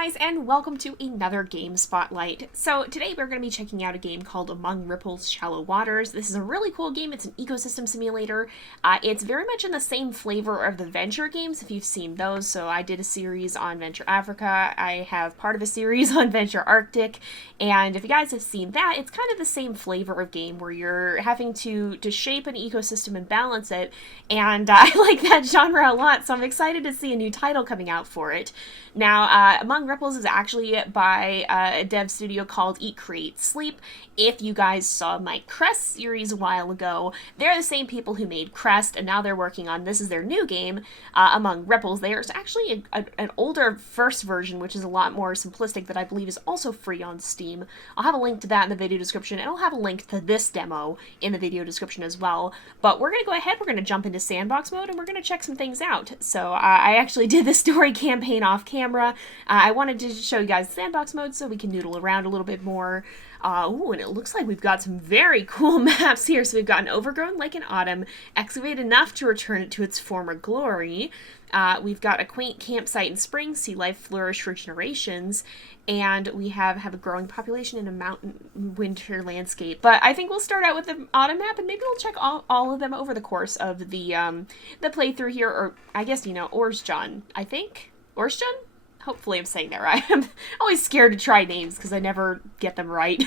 guys, and welcome to another Game Spotlight. So today we're going to be checking out a game called Among Ripples, Shallow Waters. This is a really cool game. It's an ecosystem simulator. It's very much in the same flavor of the Venture games, if you've seen those. So I did a series on Venture Africa. I have part of a series on Venture Arctic. And if you guys have seen that, it's kind of the same flavor of game where you're having to shape an ecosystem and balance it. And I like that genre a lot, so I'm excited to see a new title coming out for it. Now, Among Ripples is actually by a dev studio called Eat, Create, Sleep. If you guys saw my Crest series a while ago, they're the same people who made Crest, and now they're working on, this is their new game, Among Ripples. There's actually an older first version, which is a lot more simplistic, that I believe is also free on Steam. I'll have a link to that in the video description, and I'll have a link to this demo in the video description as well. But we're going to go ahead, we're going to jump into Sandbox mode, and we're going to check some things out. So I actually did the story campaign off camera. I wanted to show you guys Sandbox mode so we can noodle around a little bit more. Ooh, and it looks like we've got some very cool maps here. So we've got an overgrown lake in autumn, excavate enough to return it to its former glory. We've got a quaint campsite in spring, see life flourish for generations, and we have a growing population in a mountain winter landscape. But I think we'll start out with the autumn map, and maybe we'll check all of them over the course of the playthrough here, or I guess, you know, Orrsjön, I think? Orrsjön? Hopefully I'm saying that right. I'm always scared to try names because I never get them right.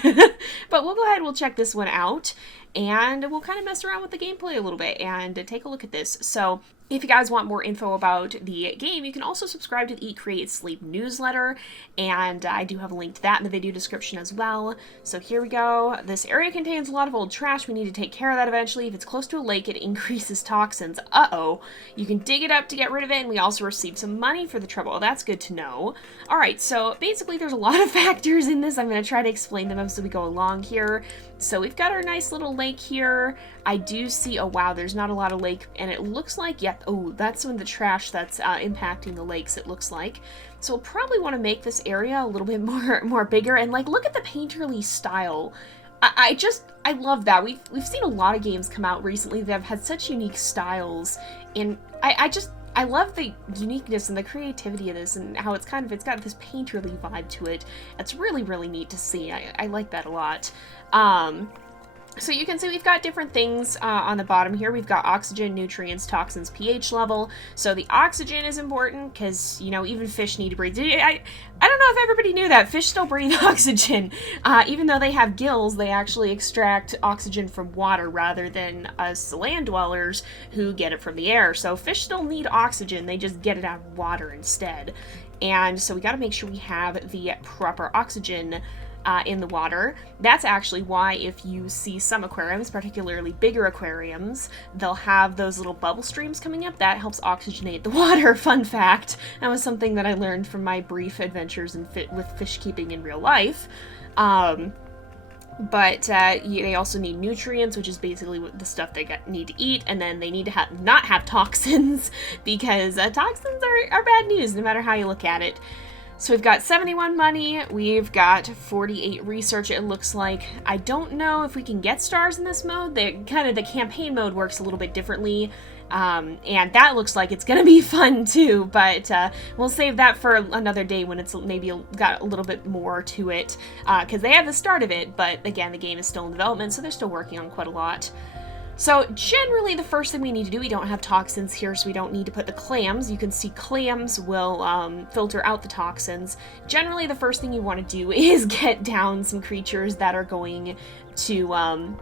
But we'll go ahead and we'll check this one out. And we'll kind of mess around with the gameplay a little bit and take a look at this. So if you guys want more info about the game, you can also subscribe to the Eat, Create, Sleep newsletter. And I do have a link to that in the video description as well. So here we go. This area contains a lot of old trash. We need to take care of that eventually. If it's close to a lake, it increases toxins. Uh-oh. You can dig it up to get rid of it, and we also receive some money for the trouble. That's good to know. Alright, so basically there's a lot of factors in this. I'm going to try to explain them as we go along here. So we've got our nice little lake here. I do see, oh wow, there's not a lot of lake, and it looks like, yep, oh, that's some of the trash that's impacting the lakes, it looks like. So we'll probably want to make this area a little bit more bigger, and like, look at the painterly style. I love that. We've seen a lot of games come out recently that have had such unique styles, and I love the uniqueness and the creativity of this, and how it's got this painterly vibe to it. It's really, really neat to see. I like that a lot. So you can see we've got different things on the bottom here. We've got oxygen, nutrients, toxins, pH level. So the oxygen is important because, you know, even fish need to breathe. I don't know if everybody knew that. Fish still breathe oxygen. Even though they have gills, they actually extract oxygen from water rather than us land dwellers who get it from the air. So fish still need oxygen. They just get it out of water instead. And so we got to make sure we have the proper oxygen in the water. That's actually why if you see some aquariums, particularly bigger aquariums, they'll have those little bubble streams coming up. That helps oxygenate the water. Fun fact. That was something that I learned from my brief adventures with fish keeping in real life. But they also need nutrients, which is basically the stuff they need to eat, and then they need to not have toxins, because toxins are bad news no matter how you look at it. So we've got 71 money, we've got 48 research, it looks like. I don't know if we can get stars in this mode. The campaign mode works a little bit differently, and that looks like it's gonna be fun too, but we'll save that for another day when it's maybe got a little bit more to it, because they have the start of it, but again, the game is still in development, so they're still working on quite a lot. So generally the first thing we need to do, we don't have toxins here, so we don't need to put the clams. You can see clams will filter out the toxins. Generally the first thing you want to do is get down some creatures that are going to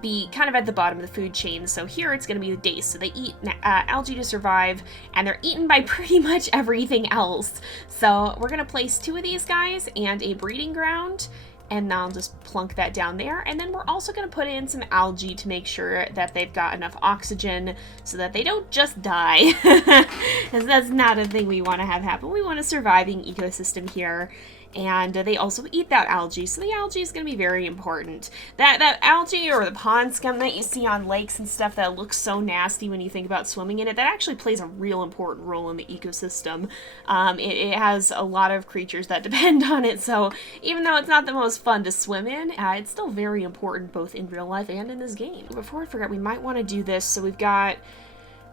be kind of at the bottom of the food chain. So here it's going to be the dace. So they eat algae to survive, and they're eaten by pretty much everything else. So we're going to place 2 of these guys and a breeding ground. And now I'll just plunk that down there. And then we're also going to put in some algae to make sure that they've got enough oxygen so that they don't just die. Because that's not a thing we want to have happen. We want a surviving ecosystem here. And they also eat that algae, so the algae is going to be very important. That algae or the pond scum that you see on lakes and stuff that looks so nasty when you think about swimming in it, that actually plays a real important role in the ecosystem. It has a lot of creatures that depend on it, so even though it's not the most fun to swim in, it's still very important both in real life and in this game. Before I forget, we might want to do this, so we've got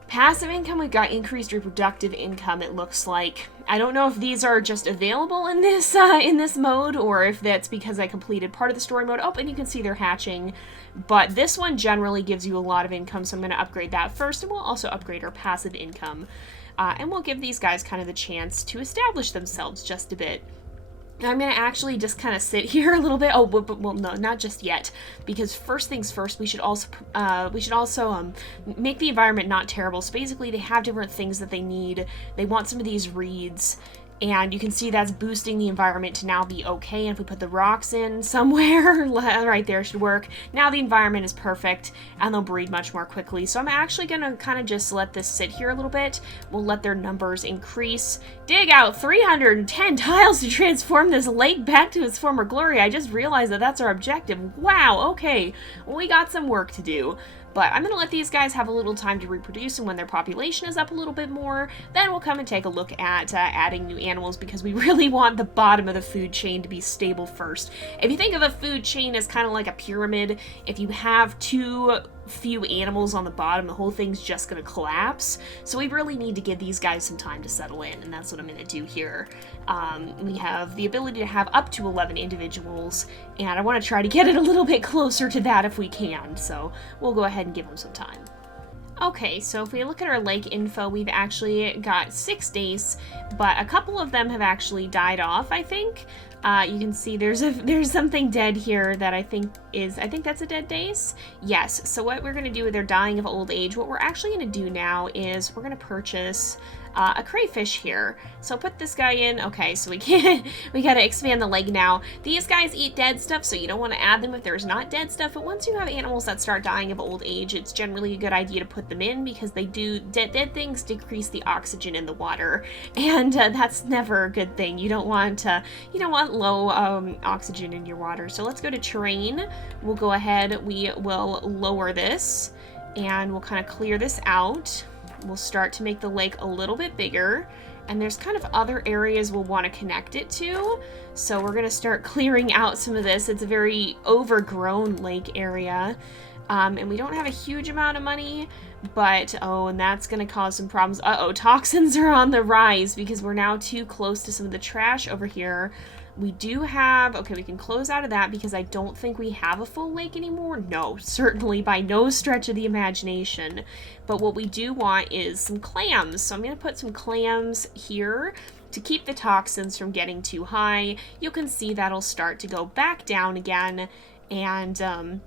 Passive income, we've got increased reproductive income, it looks like. I don't know if these are just available in this mode, or if that's because I completed part of the story mode. Oh, and you can see they're hatching. But this one generally gives you a lot of income, so I'm going to upgrade that first, and we'll also upgrade our passive income. And we'll give these guys kind of the chance to establish themselves just a bit. I'm going to actually just kind of sit here a little bit. Oh, well, no, not just yet. Because first things first, we should also make the environment not terrible. So basically, they have different things that they need. They want some of these reeds. And you can see that's boosting the environment to now be okay. And if we put the rocks in somewhere, right there should work. Now the environment is perfect, and they'll breed much more quickly. So I'm actually going to kind of just let this sit here a little bit. We'll let their numbers increase. Dig out 310 tiles to transform this lake back to its former glory. I just realized that that's our objective. Wow, okay. Well, we got some work to do. But I'm going to let these guys have a little time to reproduce, and when their population is up a little bit more, then we'll come and take a look at adding new animals, because we really want the bottom of the food chain to be stable first. If you think of a food chain as kind of like a pyramid, if you have too few animals on the bottom, the whole thing's just going to collapse. So we really need to give these guys some time to settle in, and that's what I'm going to do here. We have the ability to have up to 11 individuals, and I want to try to get it a little bit closer to that if we can, so we'll go ahead and give them some time. Okay, so if we look at our lake info, we've actually got 6 days, but a couple of them have actually died off, I think. You can see there's something dead here that I think that's a dead dace. Yes, so what we're going to do with their dying of old age, what we're actually going to do now is we're going to purchase a crayfish here. So put this guy in. Okay, so we got to expand the lake now. These guys eat dead stuff, so you don't want to add them if there's not dead stuff, but once you have animals that start dying of old age, it's generally a good idea to put them in, because they do, dead things decrease the oxygen in the water, and that's never a good thing. You don't want low oxygen in your water. So let's go to terrain. We'll go ahead, we will lower this, and we'll kind of clear this out. We'll start to make the lake a little bit bigger, and there's kind of other areas we'll want to connect it to. So we're going to start clearing out some of this. It's a very overgrown lake area, and we don't have a huge amount of money, but and that's going to cause some problems. Toxins are on the rise because we're now too close to some of the trash over here. We do have, okay, we can close out of that because I don't think we have a full lake anymore. No, certainly by no stretch of the imagination. But what we do want is some clams. So I'm going to put some clams here to keep the toxins from getting too high. You can see that'll start to go back down again, and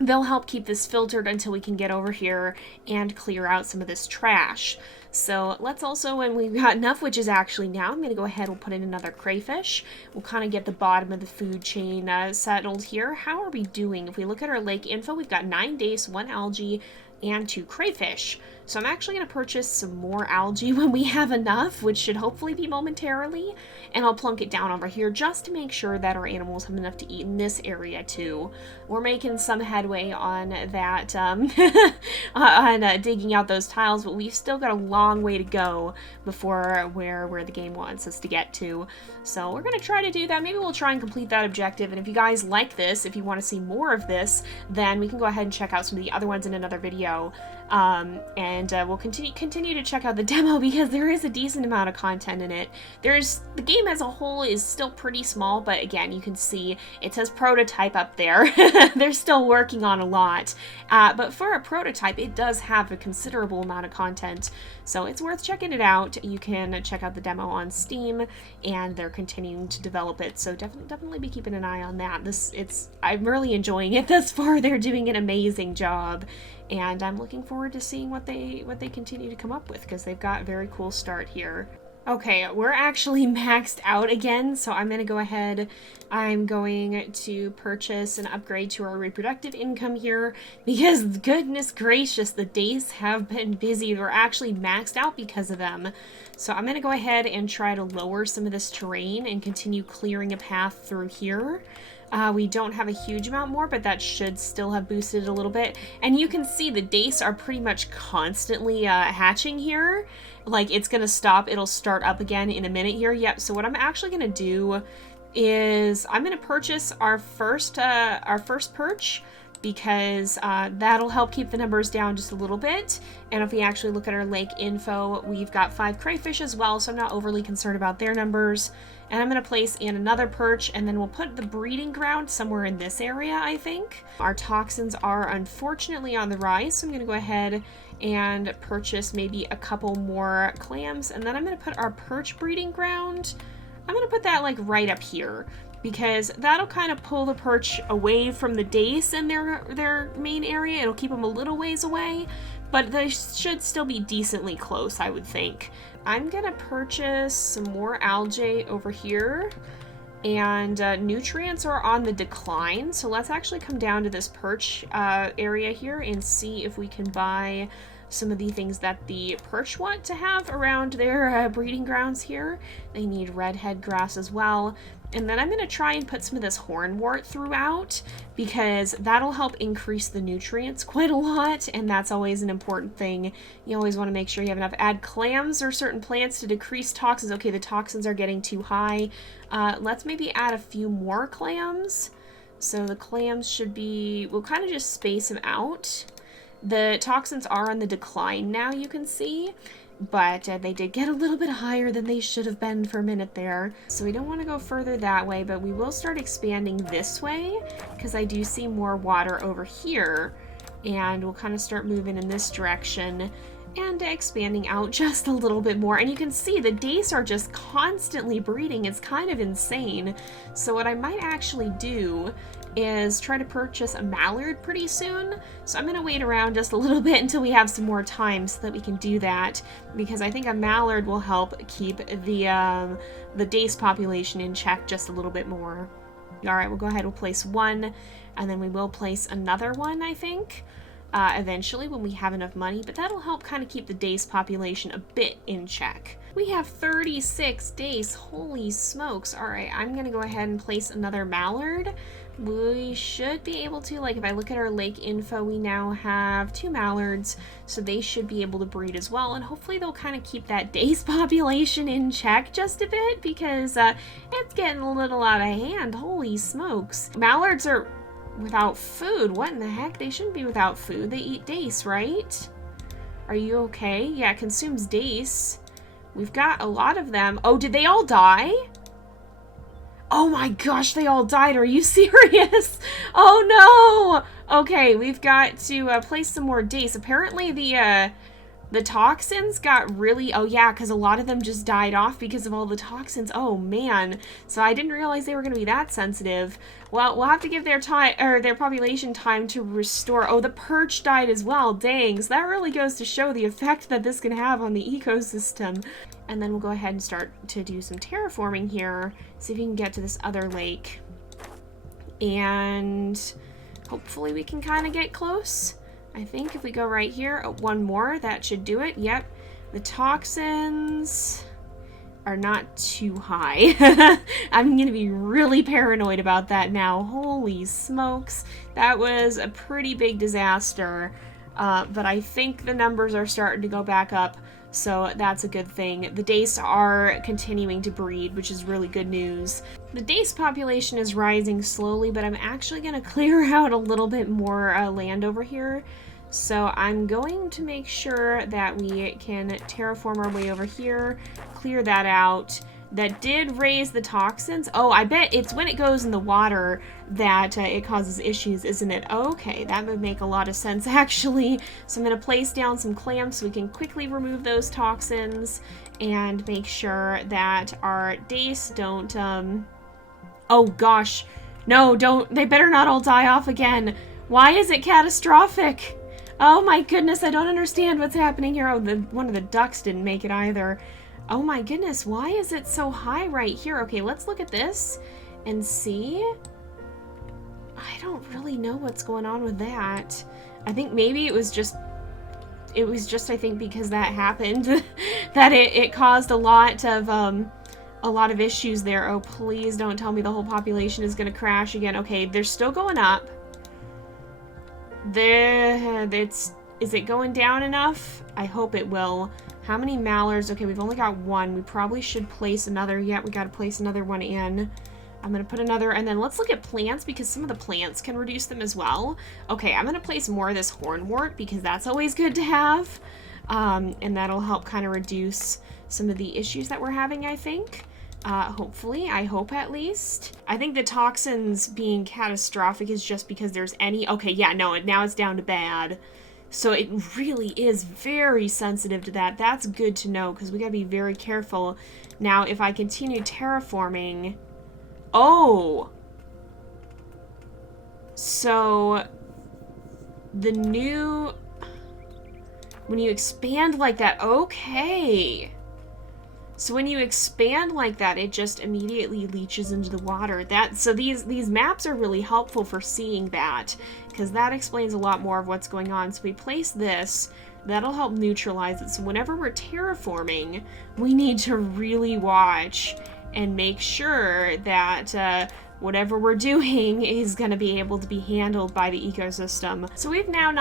they'll help keep this filtered until we can get over here and clear out some of this trash. So let's also, when we've got enough, which is actually now, I'm going to go ahead, we'll put in another crayfish. We'll kind of get the bottom of the food chain settled here. How are we doing? If we look at our lake info, we've got 9 days, 1 algae, and 2 crayfish. So I'm actually going to purchase some more algae when we have enough, which should hopefully be momentarily, and I'll plunk it down over here just to make sure that our animals have enough to eat in this area too. We're making some headway on that, on digging out those tiles, but we've still got a long way to go before where the game wants us to get to. So we're going to try to do that. Maybe we'll try and complete that objective, and if you guys like this, if you want to see more of this, then we can go ahead and check out some of the other ones in another video. And we'll continue to check out the demo because there is a decent amount of content in it. The game as a whole is still pretty small, but again, you can see it says prototype up there. They're still working on a lot. But for a prototype, it does have a considerable amount of content, so it's worth checking it out. You can check out the demo on Steam, and they're continuing to develop it, so definitely be keeping an eye on that. I'm really enjoying it thus far. They're doing an amazing job, and I'm looking forward to seeing what they continue to come up with, because they've got a very cool start here. Okay, we're actually maxed out again, so I'm going to go ahead. I'm going to purchase an upgrade to our reproductive income here, because goodness gracious, the days have been busy. We're actually maxed out because of them. So I'm going to go ahead and try to lower some of this terrain and continue clearing a path through here. We don't have a huge amount more, but that should still have boosted it a little bit. And you can see the dace are pretty much constantly hatching here. Like, it's going to stop. It'll start up again in a minute here. Yep, so what I'm actually going to do is I'm going to purchase our first perch, because that'll help keep the numbers down just a little bit. And if we actually look at our lake info, we've got 5 crayfish as well, so I'm not overly concerned about their numbers. And I'm going to place in another perch, and then we'll put the breeding ground somewhere in this area, I think. Our toxins are unfortunately on the rise, so I'm going to go ahead and purchase maybe a couple more clams. And then I'm going to put our perch breeding ground, I'm going to put that like right up here, because that'll kind of pull the perch away from the dace in their main area. It'll keep them a little ways away, but they should still be decently close, I would think. I'm gonna purchase some more algae over here, and nutrients are on the decline, so let's actually come down to this perch area here and see if we can buy some of the things that the perch want to have around their breeding grounds here. They need redhead grass as well. And then I'm going to try and put some of this hornwort throughout, because that'll help increase the nutrients quite a lot, and that's always an important thing. You always want to make sure you have enough. Add clams or certain plants to decrease toxins. Okay, the toxins are getting too high. Let's maybe add a few more clams. So the clams should be, we'll kind of just space them out. The toxins are on the decline now, you can see, but they did get a little bit higher than they should have been for a minute there. So we don't want to go further that way, but we will start expanding this way, because I do see more water over here, and we'll kind of start moving in this direction and expanding out just a little bit more. And you can see the dace are just constantly breeding. It's kind of insane. So what I might actually do is try to purchase a mallard pretty soon. So I'm going to wait around just a little bit until we have some more time so that we can do that, because I think a mallard will help keep the dace population in check just a little bit more. All right, we'll go ahead, we'll place one, and then we will place another one, I think, eventually when we have enough money, but that'll help kind of keep the dace population a bit in check. We have 36 dace, holy smokes. All right, I'm going to go ahead and place another mallard. We should be able to, like if I look at our lake info, we now have 2 mallards, so they should be able to breed as well, and hopefully they'll kind of keep that dace population in check just a bit, because it's getting a little out of hand, holy smokes. Mallards are without food, what in the heck? They shouldn't be without food, they eat dace, right? Are you okay? Yeah, it consumes dace. We've got a lot of them. Oh, did they all die? Oh my gosh, they all died. Are you serious? Oh no! Okay, we've got to place some more dace. Apparently the toxins got really... Oh yeah, because a lot of them just died off because of all the toxins. Oh man. So I didn't realize they were going to be that sensitive. Well, we'll have to give their time, or their population time to restore. Oh, the perch died as well. Dang. So that really goes to show the effect that this can have on the ecosystem. And then we'll go ahead and start to do some terraforming here. See if we can get to this other lake. And hopefully we can kind of get close. I think if we go right here, one more, that should do it. Yep. The toxins are not too high. I'm going to be really paranoid about that now. Holy smokes. That was a pretty big disaster. But I think the numbers are starting to go back up, so that's a good thing. The dace are continuing to breed, which is really good news. The dace population is rising slowly, but I'm actually going to clear out a little bit more land over here. So I'm going to make sure that we can terraform our way over here, clear that out. That did raise the toxins. Oh, I bet it's when it goes in the water that it causes issues, isn't it? Okay, that would make a lot of sense, actually. So I'm going to place down some clams so we can quickly remove those toxins and make sure that our dace don't... Oh, gosh. No, don't. They better not all die off again. Why is it catastrophic? Oh, my goodness. I don't understand what's happening here. Oh, one of the ducks didn't make it either. Oh my goodness, why is it so high right here? Okay, let's look at this and see. I don't really know what's going on with that. I think maybe it was just I think because that happened that it caused a lot of issues there. Oh, please don't tell me the whole population is going to crash again. Okay, they're still going up. Is it going down enough? I hope it will. How many mallards? Okay, we've only got one. We probably should place another. Yeah, we got to place another one in. I'm going to put another, and then let's look at plants because some of the plants can reduce them as well. Okay, I'm going to place more of this hornwort because that's always good to have. And that'll help kind of reduce some of the issues that we're having, I think. Hopefully, I hope at least. I think the toxins being catastrophic is just because there's any, okay, yeah, no, now it's down to bad. So it really is very sensitive to that. That's good to know because we gotta be very careful. Now, if I continue terraforming, oh, so the new, when you expand like that, okay. So when you expand like that, it just immediately leaches into the water. So these maps are really helpful for seeing that, because that explains a lot more of what's going on. So we place this, that'll help neutralize it. So whenever we're terraforming, we need to really watch and make sure that whatever we're doing is going to be able to be handled by the ecosystem. So we've now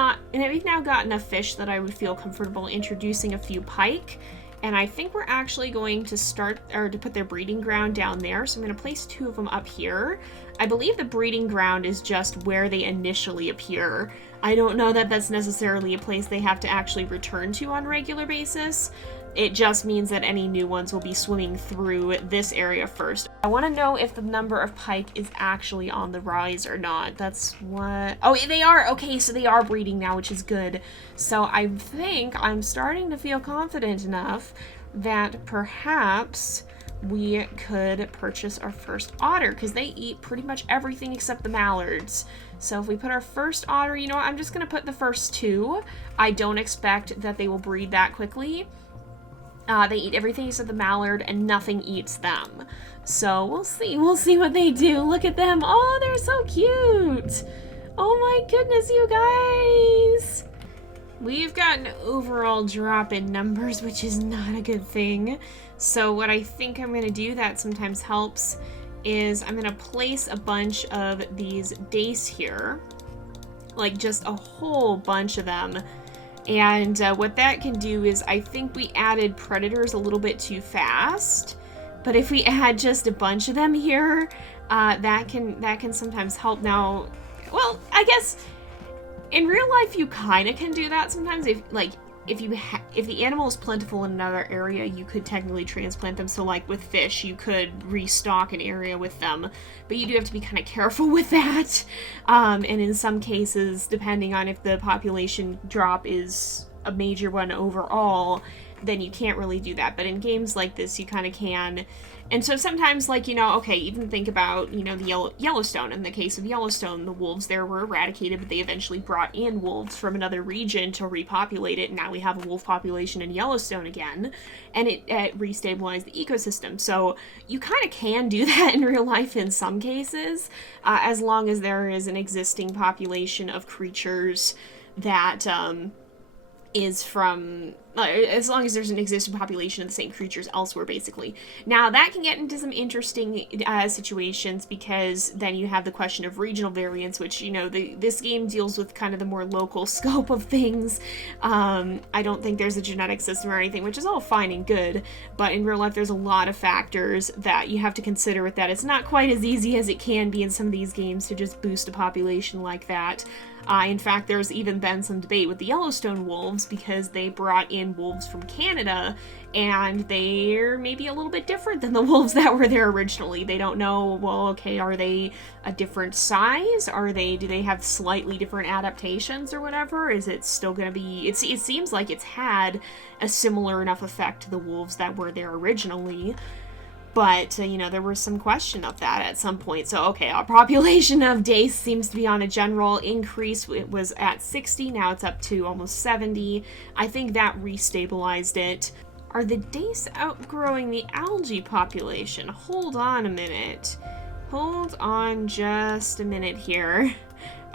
got enough fish that I would feel comfortable introducing a few pike. And I think we're actually going to to put their breeding ground down there. So I'm going to place 2 of them up here. I believe the breeding ground is just where they initially appear. I don't know that that's necessarily a place they have to actually return to on a regular basis. It just means that any new ones will be swimming through this area first. I want to know if the number of pike is actually on the rise or not. That's what... Oh, they are! Okay, so they are breeding now, which is good. So I think I'm starting to feel confident enough that perhaps we could purchase our first otter, because they eat pretty much everything except the mallards. So if we put our first otter, you know what, I'm just going to put the first 2. I don't expect that they will breed that quickly. They eat everything except the mallard, and nothing eats them. So we'll see what they do. Look at them. Oh, they're so cute. Oh my goodness, you guys. We've got an overall drop in numbers, which is not a good thing. So what I think I'm going to do that sometimes helps is I'm going to place a bunch of these dace here. Like just a whole bunch of them. And what that can do is, I think we added predators a little bit too fast. But if we add just a bunch of them here, that can sometimes help. Now, well, I guess in real life you kind of can do that sometimes. If the animal is plentiful in another area, you could technically transplant them. So like with fish, you could restock an area with them, but you do have to be kind of careful with that. And in some cases, depending on if the population drop is a major one overall, then you can't really do that. But in games like this, you kind of can. And so sometimes, like, you know, okay, even think about, you know, the Yellowstone. In the case of Yellowstone, the wolves there were eradicated, but they eventually brought in wolves from another region to repopulate it. And now we have a wolf population in Yellowstone again, and it restabilized the ecosystem. So you kind of can do that in real life in some cases, as long as there is an existing population of creatures that is from... as long as there's an existing population of the same creatures elsewhere, basically. Now, that can get into some interesting situations, because then you have the question of regional variance, which, you know, this game deals with kind of the more local scope of things. I don't think there's a genetic system or anything, which is all fine and good, but in real life there's a lot of factors that you have to consider with that. It's not quite as easy as it can be in some of these games to just boost a population like that. In fact, there's even been some debate with the Yellowstone wolves, because they brought in wolves from Canada, and they're maybe a little bit different than the wolves that were there originally. They don't know, well, okay, are they a different size? Do they have slightly different adaptations or whatever? Is it still going to be... It seems like it's had a similar enough effect to the wolves that were there originally. But, you know, there was some question of that at some point. So, okay, our population of dace seems to be on a general increase. It was at 60, now it's up to almost 70. I think that restabilized it. Are the dace outgrowing the algae population? Hold on a minute. Hold on just a minute here.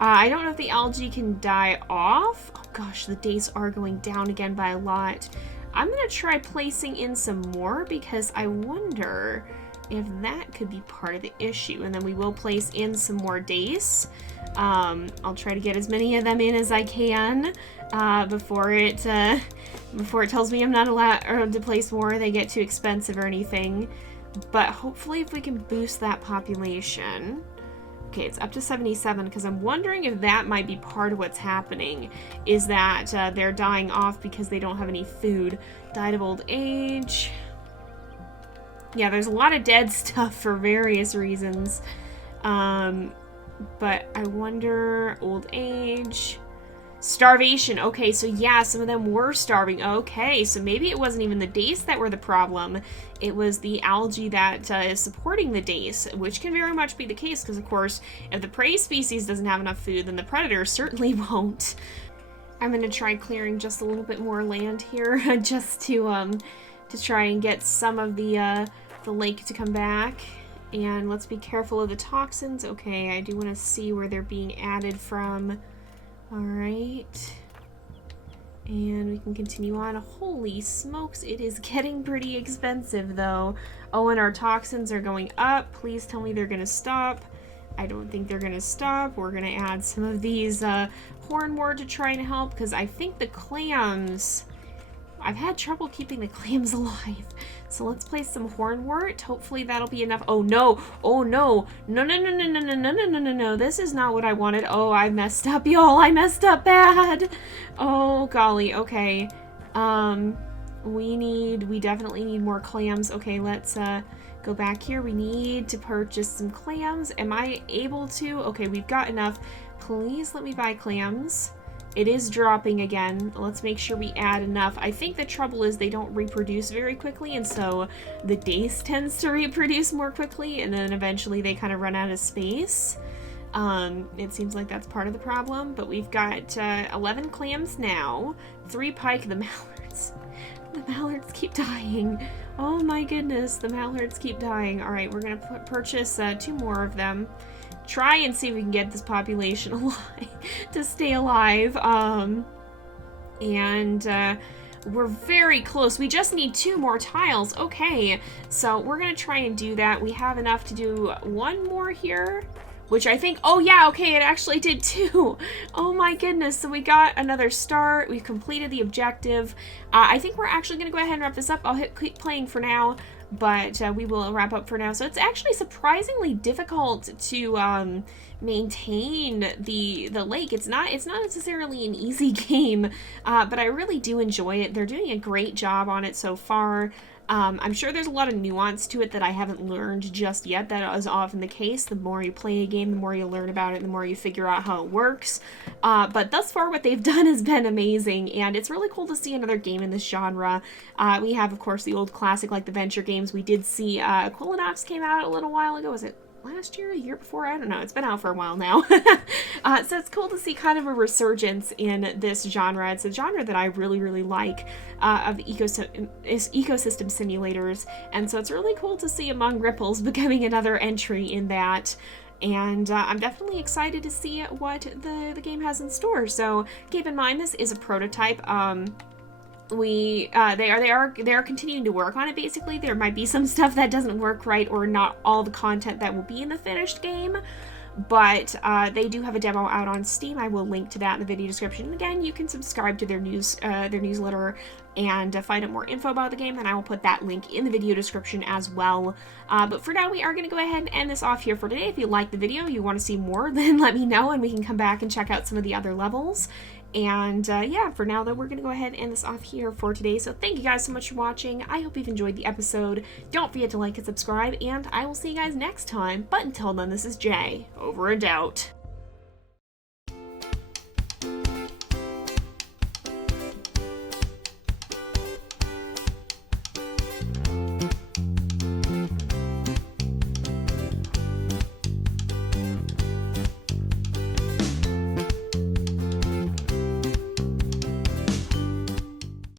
I don't know if the algae can die off. Oh gosh, the dace are going down again by a lot. I'm going to try placing in some more, because I wonder if that could be part of the issue. And then we will place in some more dace. I'll try to get as many of them in as I can before it tells me I'm not allowed to place more, they get too expensive or anything. but hopefully if we can boost that population. Okay, it's up to 77 because I'm wondering if that might be part of what's happening, is that they're dying off because they don't have any food. Died of old age. Yeah, there's a lot of dead stuff for various reasons. But I wonder, old age. Starvation. Okay, so yeah, some of them were starving. Okay, so maybe it wasn't even the dace that were the problem. It was the algae that is supporting the dace, which can very much be the case because, of course, if the prey species doesn't have enough food, then the predator certainly won't. I'm going to try clearing just a little bit more land here just to try and get some of the lake to come back. And let's be careful of the toxins. Okay, I do want to see where they're being added from. Alright, and we can continue on. Holy smokes, it is getting pretty expensive though. Oh, and our toxins are going up. Please tell me they're going to stop. I don't think they're going to stop. We're going to add some of these hornwort to try and help, because I think the clams... I've had trouble keeping the clams alive. So let's place some hornwort. Hopefully that'll be enough. Oh no. Oh no. No, no, no, no, no, no, no, no, no, no, no. This is not what I wanted. Oh, I messed up, y'all. I messed up bad. Oh, golly. Okay. We definitely need more clams. Okay, let's go back here. We need to purchase some clams. Am I able to? Okay, we've got enough. Please let me buy clams. It is dropping again. Let's make sure we add enough. I think the trouble is they don't reproduce very quickly, and so the dace tends to reproduce more quickly, and then eventually they kind of run out of space. It seems like that's part of the problem, but we've got 11 clams now, 3 pike. The mallards. The mallards keep dying. Oh my goodness, the mallards keep dying. All right, we're going to purchase 2 more of them. Try and see if we can get this population alive to stay alive. We're very close. We just need 2 more tiles. Okay, so we're gonna try and do that. We have enough to do 1 more here, which I think, oh yeah, okay, it actually did 2. Oh my goodness, so we got another start. We've completed the objective. I think we're actually gonna go ahead and wrap this up. I'll keep playing for now, but we will wrap up for now. So it's actually surprisingly difficult to maintain the lake. It's not necessarily an easy game, but I really do enjoy it. They're doing a great job on it so far. I'm sure there's a lot of nuance to it that I haven't learned just yet. That is often the case. The more you play a game, the more you learn about it, the more you figure out how it works. But thus far, what they've done has been amazing, and it's really cool to see another game in this genre. We have, of course, the old classic, like the venture games. We did see Equilinox came out a little while ago. Was it last year, a year before? I don't know. It's been out for a while now. So it's cool to see kind of a resurgence in this genre. It's a genre that I really, really like, of the ecosystem simulators. And so it's really cool to see Among Ripples becoming another entry in that. And I'm definitely excited to see what the game has in store. So keep in mind, this is a prototype. They are continuing to work on it. Basically, there might be some stuff that doesn't work right, or not all the content that will be in the finished game, but they do have a demo out on Steam. I will link to that in the video description. And again, you can subscribe to their newsletter and find out more info about the game, and I will put that link in the video description as well. But for now, we are going to go ahead and end this off here for today. If you like the video, you want to see more, then let me know, and we can come back and check out some of the other levels. And yeah, for now though, we're gonna go ahead and end this off here for today. So thank you guys so much for watching. I hope you've enjoyed the episode. Don't forget to like and subscribe, and I will see you guys next time. But until then, this is Jay, over and out.